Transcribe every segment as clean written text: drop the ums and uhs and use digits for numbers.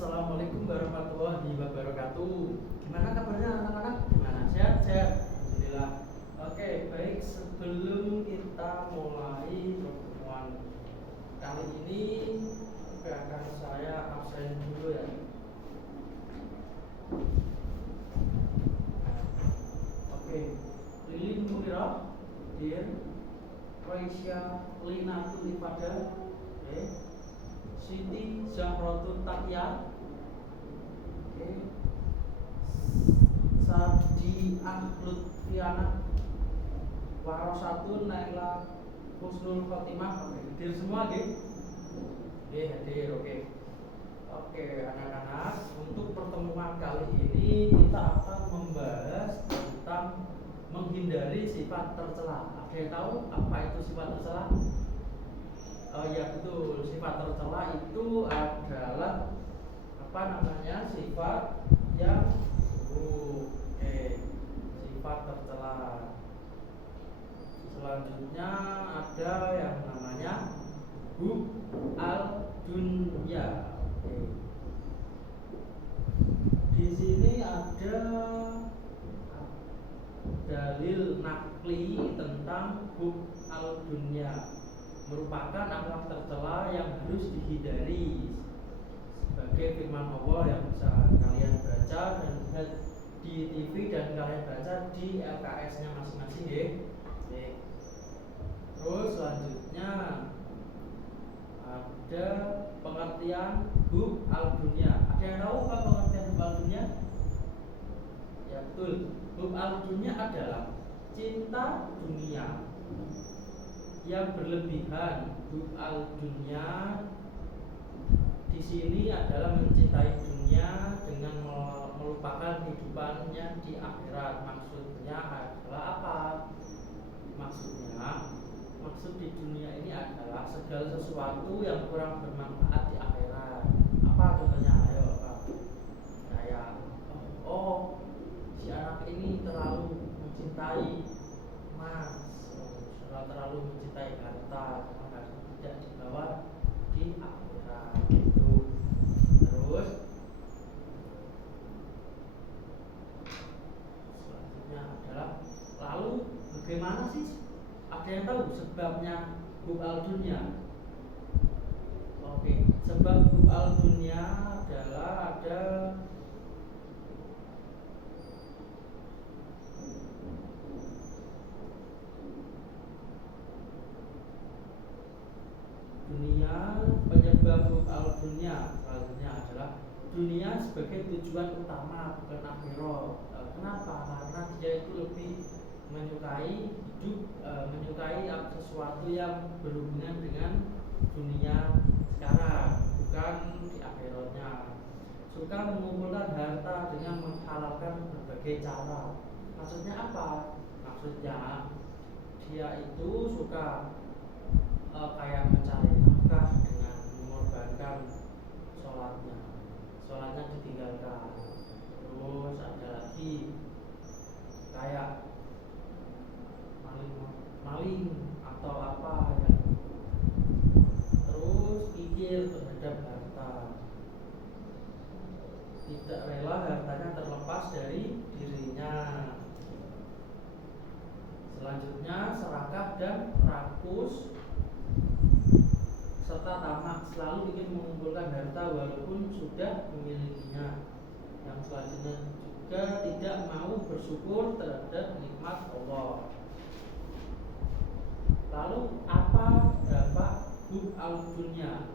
Assalamualaikum warahmatullahi wabarakatuh. Gimana kabarnya anak-anak? Gimana? Sehat-sehat? Alhamdulillah. Oke, baik. Sebelum kita mulai pertemuan kali ini, akan saya absen dulu ya. Oke, Lilin Munirah, Dir, Raisya Linatul Ifadah, Siti Zahratul Takyah, Sardi Ahlut Fiana, Warosatun Naila Husnul Khotimah. Hadir semua nggih? Nggih, hadir. Oke, anak-anak, untuk pertemuan kali ini kita akan membahas tentang menghindari sifat tercela. Ada yang tahu apa itu sifat tercela? Oh ya, betul. Sifat tercela itu adalah sifat yang sifat tercela. Selanjutnya ada yang namanya hub al dunya. Di sini ada dalil nakli tentang hub al dunya, merupakan akhlak tercela yang harus dihindari, sebagai firman Allah yang bisa kalian baca dan lihat di TV dan kalian baca di LKS-nya masing-masing ya. Terus selanjutnya ada pengertian hub al dunya. Ada yang tahu apa pengertian hub al dunya? Ya betul. Hub al dunya adalah cinta dunia yang berlebihan. Hub al dunya di sini adalah mencintai dunia dengan melupakan kehidupannya di akhirat. Maksudnya adalah apa? Maksud di dunia ini adalah segala sesuatu yang kurang bermanfaat di akhirat. Apa contohnya? Ayo Pak. Kayak si anak ini terlalu mencintai emas, terlalu mencintai harta, maka tidak dibawa di akhirat. Terus selanjutnya adalah, lalu bagaimana sih? Ada yang tahu sebabnya hub al dunya? Oke, sebab hub al dunya adalah ada dunia. Penyebab hub al dunya selanjutnya adalah dunia sebagai tujuan utama, bukan akhirat. Kenapa? Karena dia itu lebih menyukai sesuatu yang berhubungan dengan dunia sekarang, bukan di akhiratnya. Suka mengumpulkan harta dengan menghalalkan berbagai cara. Maksudnya apa? Maksudnya dia itu suka kayak mencari nafkah dengan mengorbankan sholatnya ditinggalkan. Terus ada lagi kayak maling atau apa ya. Terus kikir terhadap harta, tidak rela hartanya terlepas dari dirinya. Selanjutnya serakah dan rakus serta tamak, selalu ingin mengumpulkan harta walaupun sudah memilikinya. Yang selanjutnya juga tidak mau bersyukur terhadap nikmat Allah. Lalu apa dampak hub al dunya?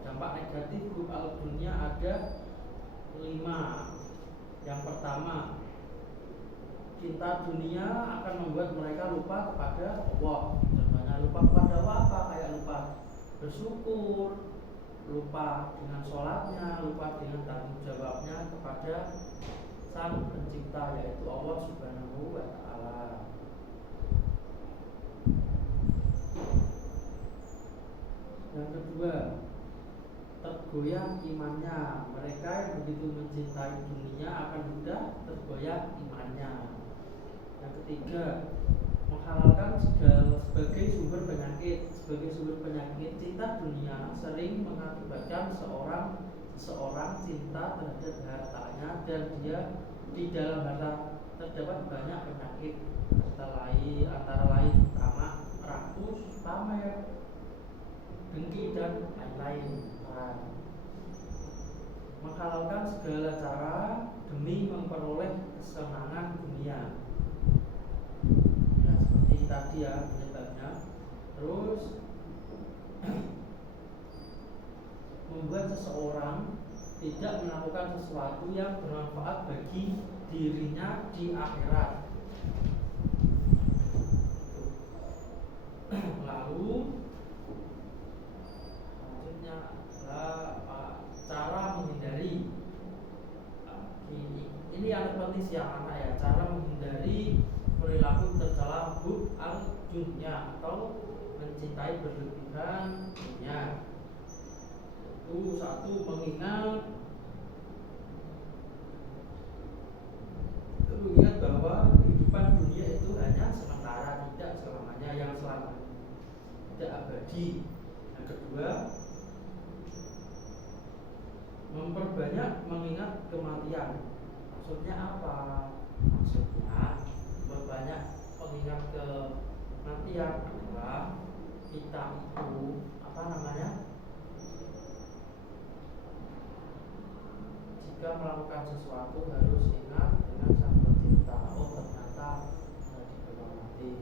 Dampak negatif hub al dunya ada 5. Yang pertama, cinta dunia akan membuat mereka lupa kepada Allah. Contohnya lupa kepada Allah apa? Kayak lupa bersyukur, lupa dengan sholatnya, lupa dengan tanggung jawabnya kepada Sang Pencipta, yaitu Allah Subhanahu wa Ta'ala. Yang kedua, tergoyah imannya. Mereka yang begitu mencintai dunia akan mudah tergoyah imannya. Yang ketiga, menghalalkan sebagai sumber penyakit. Sebagai sumber penyakit, cinta dunia sering mengakibatkan seseorang cinta terhadap hartanya, dan dia di dalam harta terdapat banyak penyakit antara lain tamak, rakus, pamer, dengki, dan lain-lain. Menghalalkan segala cara demi memperoleh kesenangan dunia. Ya, seperti tadi ya penyebabnya. Terus membuat seseorang tidak melakukan sesuatu yang bermanfaat bagi dirinya di akhirat. Lalu selanjutnya adalah cara menghindari. Ini yang terpenting sih anak ya, cara menghindari perilaku tercela hub al-dunya atau mencintai berlebihan dunia. Itu satu, mengingat bahwa kehidupan dunia itu hanya sementara, tidak selamanya, yang selamanya tidak abadi. Yang kedua, memperbanyak mengingat kematian. Maksudnya apa? Maksudnya memperbanyak mengingat kematian adalah kita itu jika melakukan sesuatu harus ingat dengan sang pencipta. Oh, ternyata di belakang mati.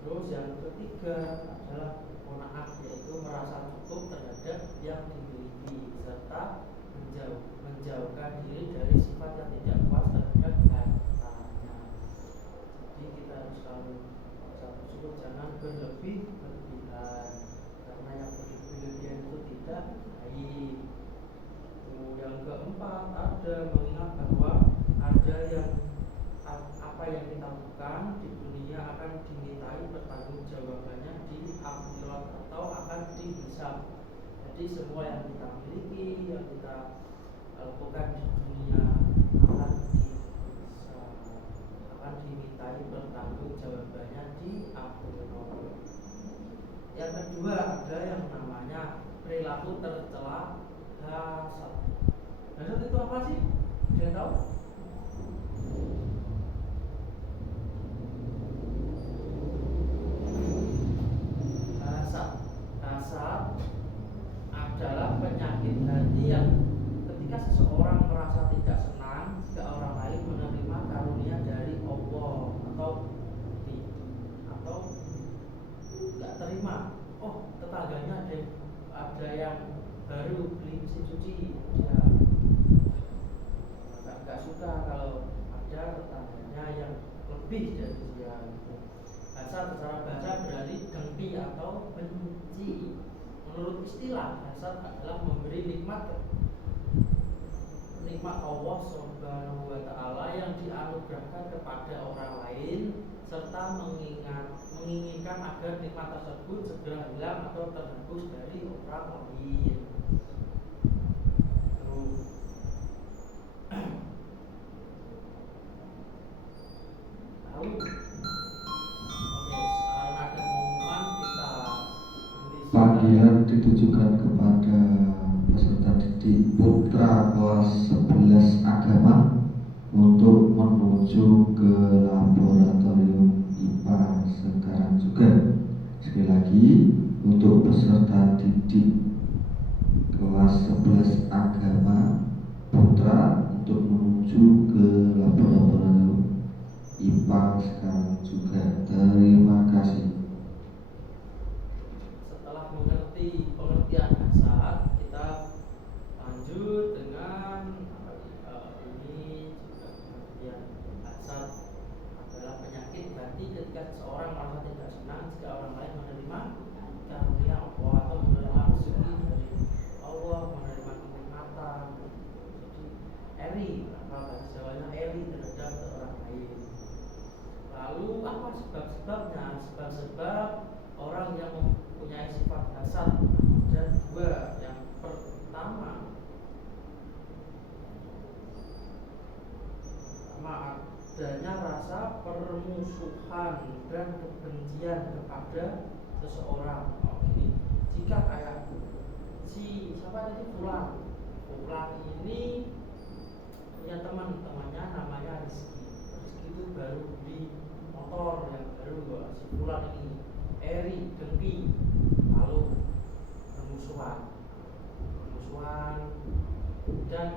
Terus yang ketiga adalah qanaah, yaitu merasa cukup terhadap yang dimiliki serta menjauhkan diri dari sifat yang tidak puas terhadap hartanya. Jadi kita harus selalu bersyukur, jangan berlebihan, karena yang berlebihan itu tidak baik. Yang keempat ada mengingat bahwa ada yang apa yang kita lakukan di dunia akan dimintai pertanggungjawabannya di akhirat atau akan dihisab. Jadi semua yang kita miliki, yang kita lakukan di dunia akan dimintai pertanggungjawabannya di akhirat. Yang kedua ada yang namanya perilaku tercela hasad. Hasad itu apa sih? Ada yang tahu? Hasad adalah penyakit hati yang ketika seseorang merasa tidak senang jika orang lain menerima karunia dari Allah, atau tidak terima. Oh, tetangganya ada yang baru beli mesin cuci, dia nggak suka kalau ada tetangganya yang lebih dari dia. Hasad secara bahasa berarti dengki atau benci. Menurut istilah, hasad adalah memberi nikmat Allah Subhanahu wa Ta'ala yang dianugerahkan kepada orang lain, serta menginginkan agar nikmat tersebut segera hilang atau terhembus dari orang lain. Panggilan ditujukan kepada peserta didik putra kelas 11 agama untuk menuju ke laboratorium IPA sekarang juga. Sekali lagi, untuk peserta didik kelas 11 agama putra untuk menuju ke laboratorium IPA sekarang juga. Terima kasih. Mengerti pengertian hasad, kita lanjut dengan ini juga pengertian hasad adalah penyakit hati ketika seseorang merasa tidak senang jika orang lain menerima karunia Allah atau menerima rezeki dari Allah, menerima kenikmatan. Jadi iri, bahasa Jawanya iri terhadap orang lain. Lalu apa sebab-sebabnya? Sebab-sebab orang yang mempunyai sifat hasad ada dua. Yang pertama adanya rasa permusuhan dan kebencian kepada seseorang. Jika kayak siapa tadi Fulan Fulan ini punya temannya namanya Rizky itu baru beli motor yang baru. Si Fulan ini eri, dengki, lalu permusuhan dan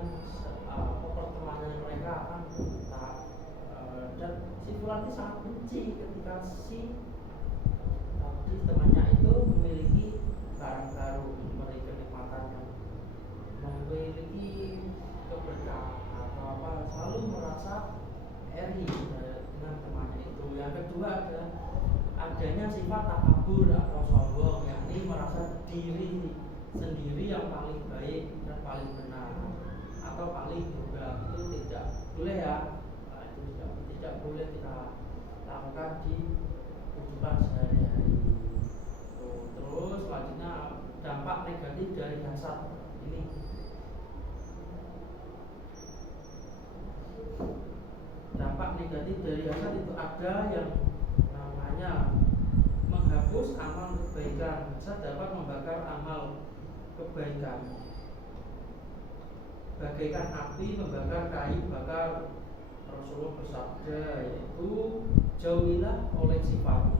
pertemanan mereka akan retak. Dan si Fulan ini sangat benci ketika si temannya itu memiliki barang baru, memiliki kenikmatan yang memiliki keberkahan atau apa, selalu merasa iri dengan temannya itu. Yang kedua adalah adanya sifat takabur atau sombong, yakni merasa diri sendiri yang paling baik dan paling benar atau paling hebat. Itu tidak boleh ya. Itu tidak boleh kita lakukan di kehidupan sehari-hari. Terus selanjutnya dampak negatif dari hasad ini. Dampak negatif dari hasad itu ada yang namanya menghapus amal kebaikan. Hasad dapat membakar amal kebaikan, bagaikan api membakar kayu bakar. Rasulullah bersabda, yaitu jauhilah oleh sifat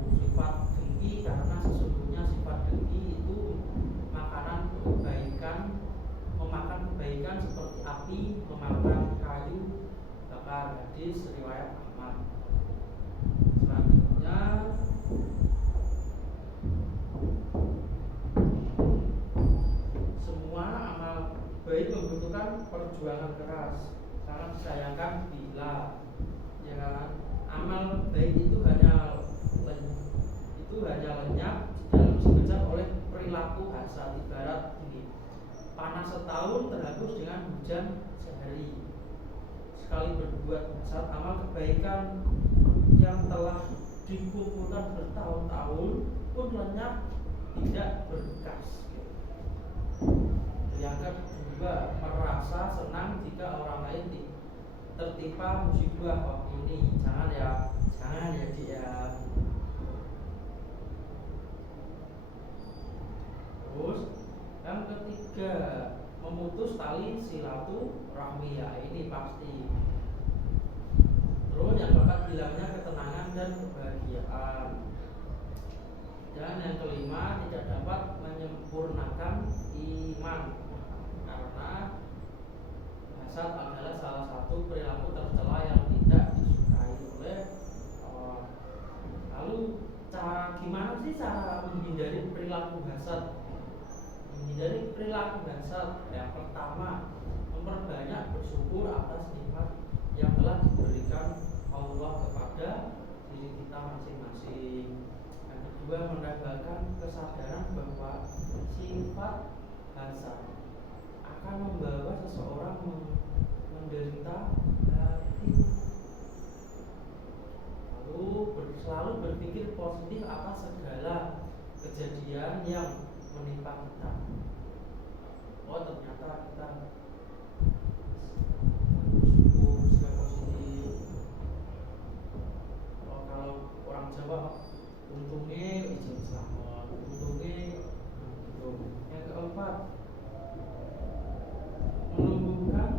dengki, karena sesungguhnya sifat dengki itu makanan kebaikan, memakan kebaikan seperti api memakan kayu bakar. Hadis riwayat Ahmad. Selanjutnya semua amal baik membutuhkan perjuangan keras. Sangat disayangkan bila ya kan, amal baik itu hanya lenyap di dalam sekejap oleh perilaku hasad. Ibarat ini, panas setahun terhapus dengan hujan sehari. Sekali berbuat hasad, amal kebaikan yang telah dikumpulkan bertahun-tahun pun lenyap, tidak berbekas. Yang kedua, merasa senang jika orang lain tertimpa musibah. Oh ini jangan ya dia. Terus yang ketiga, memutus tali silaturahmi. Ya ini pasti. Terus yang keempat, hilangnya ketenangan dan kebahagiaan. Dan yang kelima, tidak dapat menyempurnakan iman, karena hasad adalah salah satu perilaku tercela yang tidak disukai oleh Allah. Lalu gimana sih cara menghindari perilaku hasad? Menghindari perilaku hasad, yang pertama, memperbanyak bersyukur atas nikmat yang telah diberikan Allah kepada diri kita masing-masing. Yang kedua, menambahkan kesadaran bahwa sifat hasad akan membawa seseorang menderita hati. Lalu selalu berpikir positif atas segala kejadian yang menimpa kita. Oh ternyata kita bersyukur, sikap positif. Oh, kalau orang Jawa, untungnya izin selamat, untungnya gitu. Yang keempat, menumbuhkan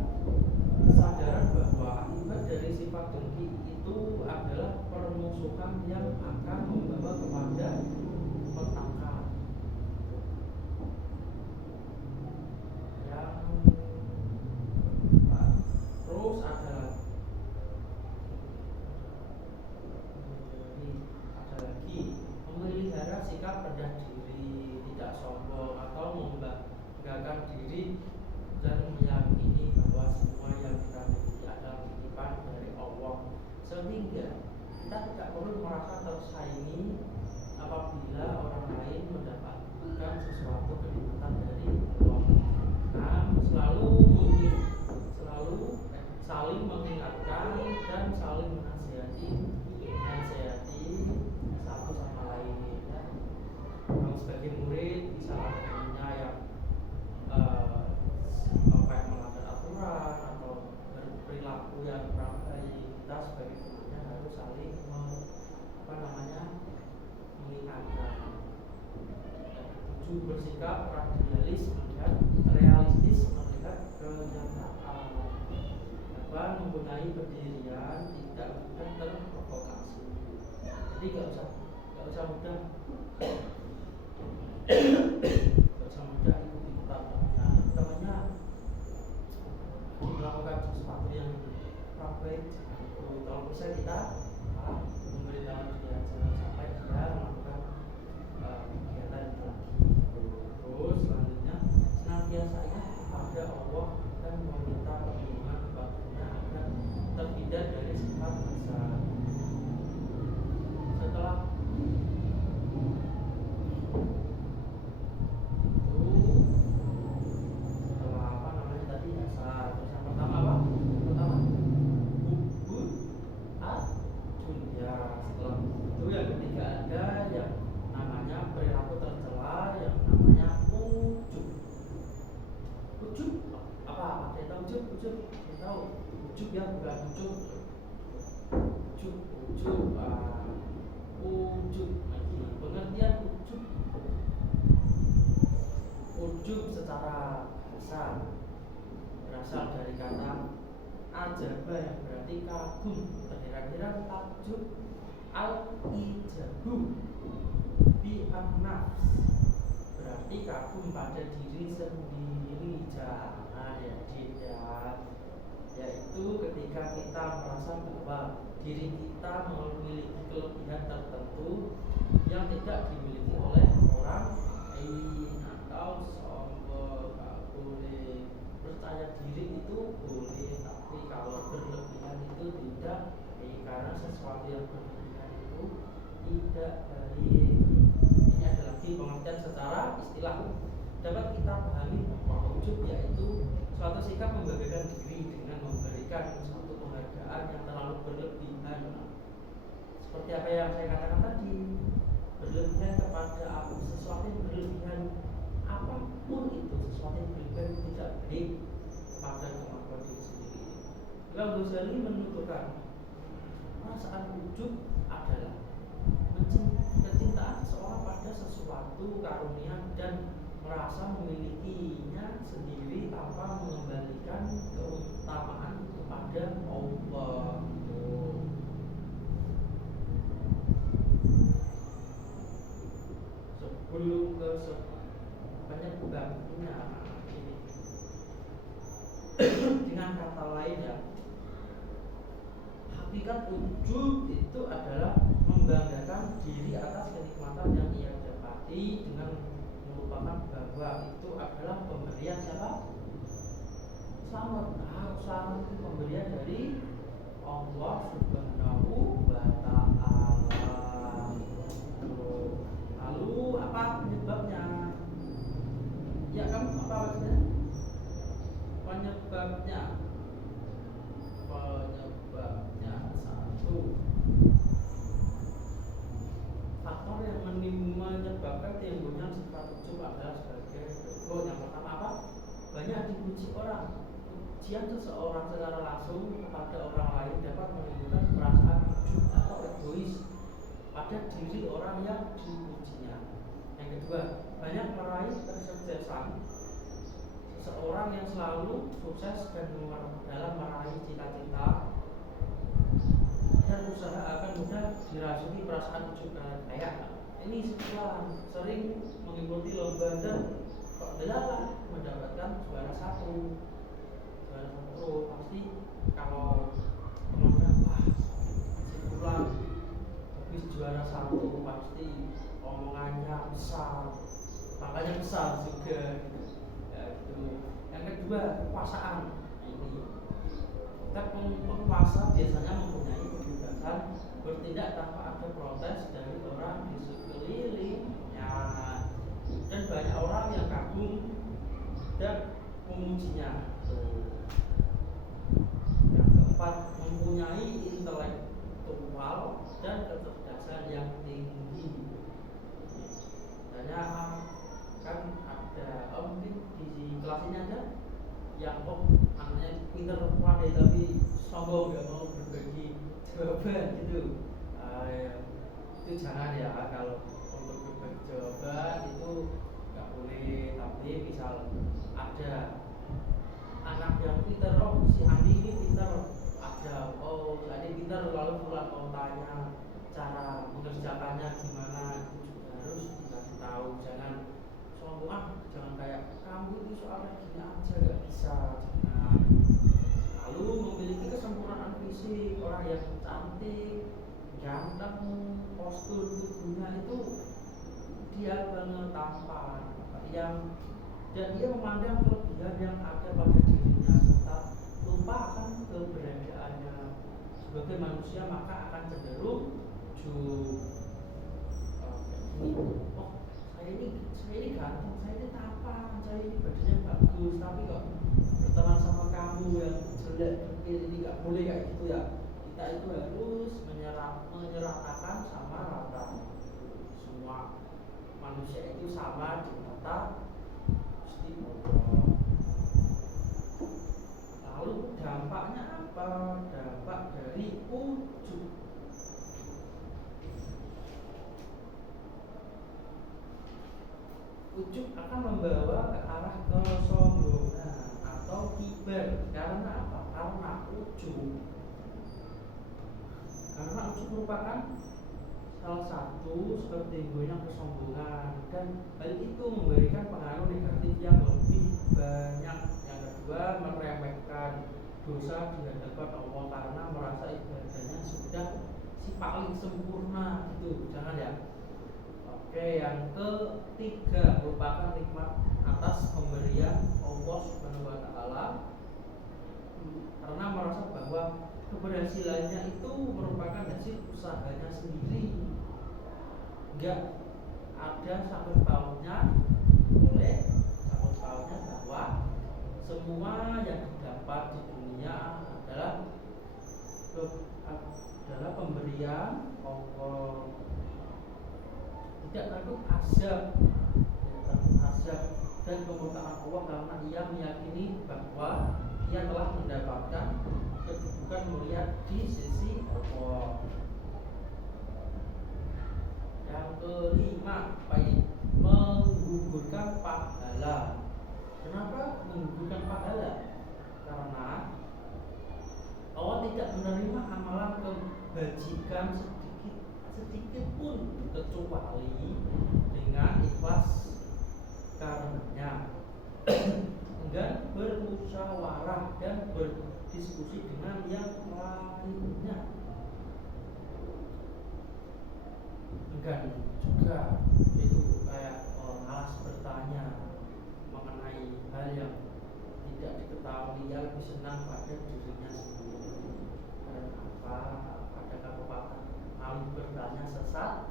kesadaran bahwa akibat dari sifat dengki itu adalah permusuhan yang akan membawa kepada petaka. Terus ada lagi memelihara sikap rendah diri, tidak sombong atau membanggakan diri dan meyakini bahwa semua yang kita miliki adalah titipan dari Allah, sehingga kita tidak perlu merasa tersaingi apabila orang lain mendapatkan sesuatu kenikmatan dari Allah. Nah, selalu saling mengingatkan dan saling menasihati satu sama lain. Ya. Kalau sebagai murid, misalnya temannya yang melanggar aturan atau berperilaku yang kurang baik, kita sebagai temannya harus saling mengingatkan. Yang ketujuh, bersikap realistis melihat mempunyai pendirian, tidak mudah terprovokasi. Jadi gak usah mudah ikut-ikutan. Nah, temannya melakukan sesuatu yang baik, kalau bisa kita memberitahu dia, jangan sampai dia melakukan kegiatan itu lagi. Terus selanjutnya senantiasa ingat kepada Allah dan meminta perlindungan kepadanya agar terhindar dari sifat hasad. Setelah apa namanya tadi hasad. Terus yang pertama apa? Dunia. Setelah itu yang ketiga ada yang namanya perilaku tercela, yang namanya ujub. Ujub apa? Ada yang tahu ujub? Saya tahu. Ujub ya, bukan ujub. Ujub lagi. Pengertian ujub. Ujub secara bahasa berasal dari kata ajaba yang berarti kagum, terheran-heran, takjub, al-ijabu bi an-nafs berarti kagum pada diri sendiri. Jangan ya tidak, yaitu ketika kita merasa bahwa diri kita memiliki kelebihan tertentu yang tidak dimiliki oleh orang lain, atau sombong. Gak boleh. Percaya diri itu boleh, tapi kalau berlebihan itu tidak, karena sesuatu yang berlebihan itu tidak baik. Ini ada lagi pengertian secara istilah. Dapat kita pahami bahwa ujub yaitu suatu sikap membanggakan diri dengan memberikan suatu penghargaan yang terlalu berlebihan. Seperti apa yang saya katakan tadi, berlebihan kepada sesuatu yang berlebihan, apapun itu, sesuatu yang berlebihan tidak baik pada kemampuan diri sendiri. Imam Ghazali menuturkan perasaan ujub adalah kecintaan seseorang pada sesuatu karunia dan merasa memilikinya sendiri tanpa mengembalikan keutamaan kepada Allah. Sebelum ke penyebabnya ini, dengan kata lain ya, hakikat ujub itu adalah membanggakan diri atas kenikmatan yang ia dapati dengan melupakan bahwa itu adalah pemberian siapa? Selamat. Selamat itu pemberian dari Allah Subhanahu wa Ta'ala. Lalu apa penyebabnya? Ya kamu apa maksudnya? Penyebabnya satu, faktor yang menyebabkan timbulnya sifat ujub adalah sebagai berikut. Yang pertama apa? Banyak dipuji orang. Pujian seseorang secara langsung kepada orang lain dapat menimbulkan perasaan ujub atau egois pada diri orang yang dipujinya. Yang kedua, banyak meraih kesuksesan. Seseorang yang selalu sukses dan dalam meraih cita-cita dan usaha akan mudah dirasuki perasaan ujub dan kayak ini setelah sering mengikuti lomba dan kok delalah mendapatkan juara satu, pasti kalau temannya wah si Fulan habis juara satu pasti omongannya besar, makanya besar juga ya, itu. Yang kedua, kekuasaan. Ini penguasa biasanya mempunyai kebebasan bertindak tanpa ada protes dari orang di sekelilingnya, dan banyak orang yang kagum dan memujinya. Yang keempat, mempunyai intelektual dan kecerdasan yang tinggi. Misalnya kan ada mungkin di kelas ini ada yang anaknya pinter pandai tapi sombong, gak mau berbagi jawaban gitu. Itu jangan ya, kalau untuk berbagi jawaban itu gak boleh. Tapi misal ada anak yang pinter, si Andi ini pinter, aja. Oh, saya ini pintar, lalu pula mau tanya cara mengerjakannya gimana, itu juga harus dikasih tahu. Jangan sombong, jangan kayak kamu itu soalnya gini aja gak bisa, jangan. Lalu memiliki kesempurnaan fisik, orang yang cantik, ganteng, postur tubuhnya itu dia banget tampan, yang dan dia memandang kelebihan yang ada pada dirinya serta lupa akan keberadaannya sebagai manusia, maka akan cenderung oh saya ini ganteng, saya ini tampan, saya ini badannya bagus, tapi kok berteman sama kamu yang jelek kecil ini gak boleh kayak gitu ya. Kita itu harus menyeratakan sama rata. Semua manusia itu sama di mata Gusti Allah. Lalu dampaknya apa? Dampak dari ujub. Ujub akan membawa ke arah kesombongan atau kibar. Karena apa? Karena ujub merupakan salah satu sebab timbulnya kesombongan, dan hal itu memberikan pengaruh negatif yang lebih banyak. Yang kedua, meremehkan dosa di hadapan Allah karena merasa ibadahnya sudah si paling sempurna gitu. Jangan ya. Oke, yang ketiga merupakan nikmat atas pemberian Allah Subhanahu wa taala karena merasa bahwa keberhasilannya itu merupakan hasil usahanya sendiri. Enggak ada sangkut pautnya bahwa semua yang didapat di dunia adalah pemberian Allah. Tidak takut azab dan kemurkaan Allah karena ia meyakini bahwa ia telah mendapatkan kedudukan mulia di sisi Allah. Yang kelima, menggugurkan pahala. Kenapa menggugurkan pahala? Karena Allah tidak menerima amalan kebajikan sedikit pun kecuali dengan ikhlas karenanya, enggan bermusyawarah dan berdiskusi dengan yang lainnya, enggan juga itu kayak malas bertanya mengenai hal yang tidak diketahui. Dia lebih senang pada dirinya sendiri. Karena apa? Adakah pepatah malu bertanya sesat?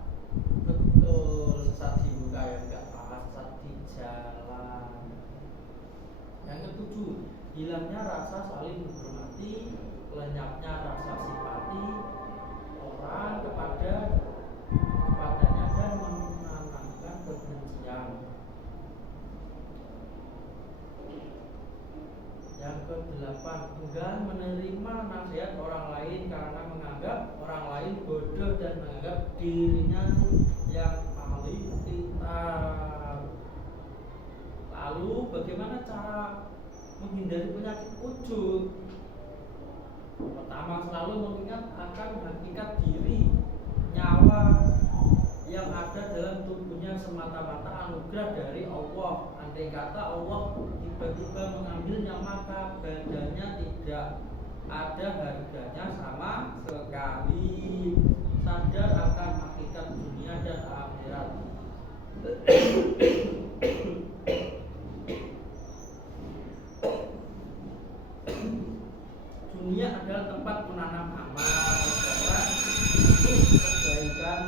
Betul, sesat di muka ya enggak apa, sesat di jalan. Yang ketujuh, hilangnya rasa saling menghormati, lenyapnya rasa simpati orang kepadanya dan menanamkan kebencian. Yang kedelapan, enggan menerima nasihat orang lain karena menganggap orang lain bodoh dan menganggap dirinya yang paling pintar. Lalu bagaimana cara menghindari penyakit ujub? Pertama, selalu mengingat akan hakikat diri, nyawa yang ada dalam tubuhnya semata-mata anugerah dari Allah. Andai kata Allah tiba-tiba mengambilnya, maka badannya tidak ada harganya sama sekali. Sadar akan hakikat dunia dan akhirat. Dunia adalah tempat menanam amal seseorang untuk kebaikan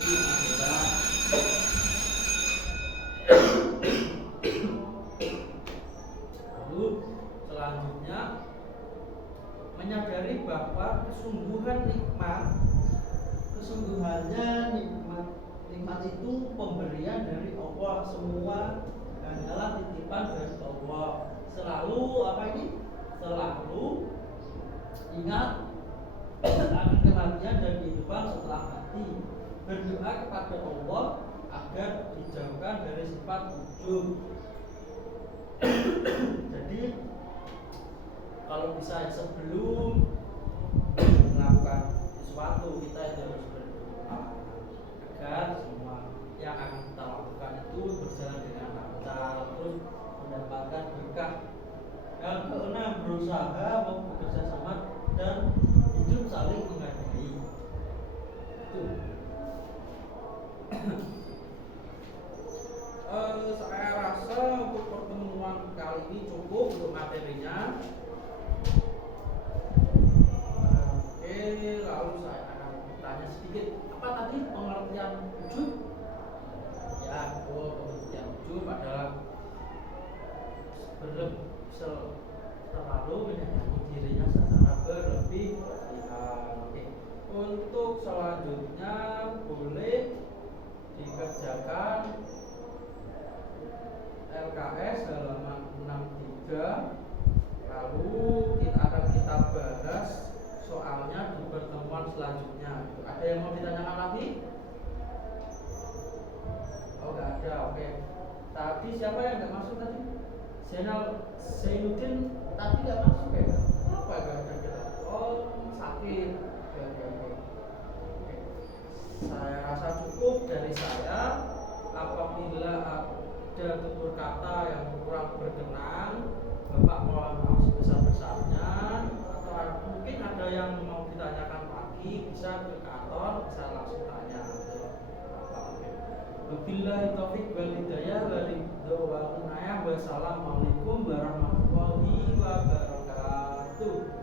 di akhirat. Lalu selanjutnya, menyadari bahwa nikmat itu pemberian dari Allah. Semua hanyalah titipan dari Allah. Selalu Selalu ingat akan kematian dan kehidupan setelah mati. Berdoa kepada Allah agar dijauhkan dari sifat ujub. Jadi kalau bisa sebelum melakukan sesuatu, kita itu harus berdoa agar semua yang akan kita lakukan itu berjalan dengan lancar, terus mendapatkan berkah. Yang keenam, berusaha mau bekerja sama dan hidup saling menghargai. Itu. Saya rasa untuk pertemuan kali ini cukup untuk materinya. Oke, lalu saya akan bertanya sedikit. Apa tadi pengertian wujud? Ya, pengertian wujud adalah selalu menyayangi dirinya secara berlebih-lebihan. Oke. Untuk selanjutnya boleh dikerjakan LKS halaman 63. Lalu kita bahas soalnya di pertemuan selanjutnya. Ada yang mau ditanyakan lagi? Oh, nggak ada. Oke. Tadi siapa yang nggak masuk tadi? Zainuddin tadi nggak masuk ya? Apa nggak ada? Oh, sakit. Oke. Saya rasa cukup dari saya. Apabila ada tutur kata yang kurang berkenan, Bapak mohon maaf sebesar-besarnya. Atau mungkin ada yang mau ditanyakan lagi, bisa ke kantor, bisa langsung tanya ke Bapak. Wabillahi taufiq wal hidayah wal ridho wal inayah. Wassalamualaikum warahmatullahi wabarakatuh.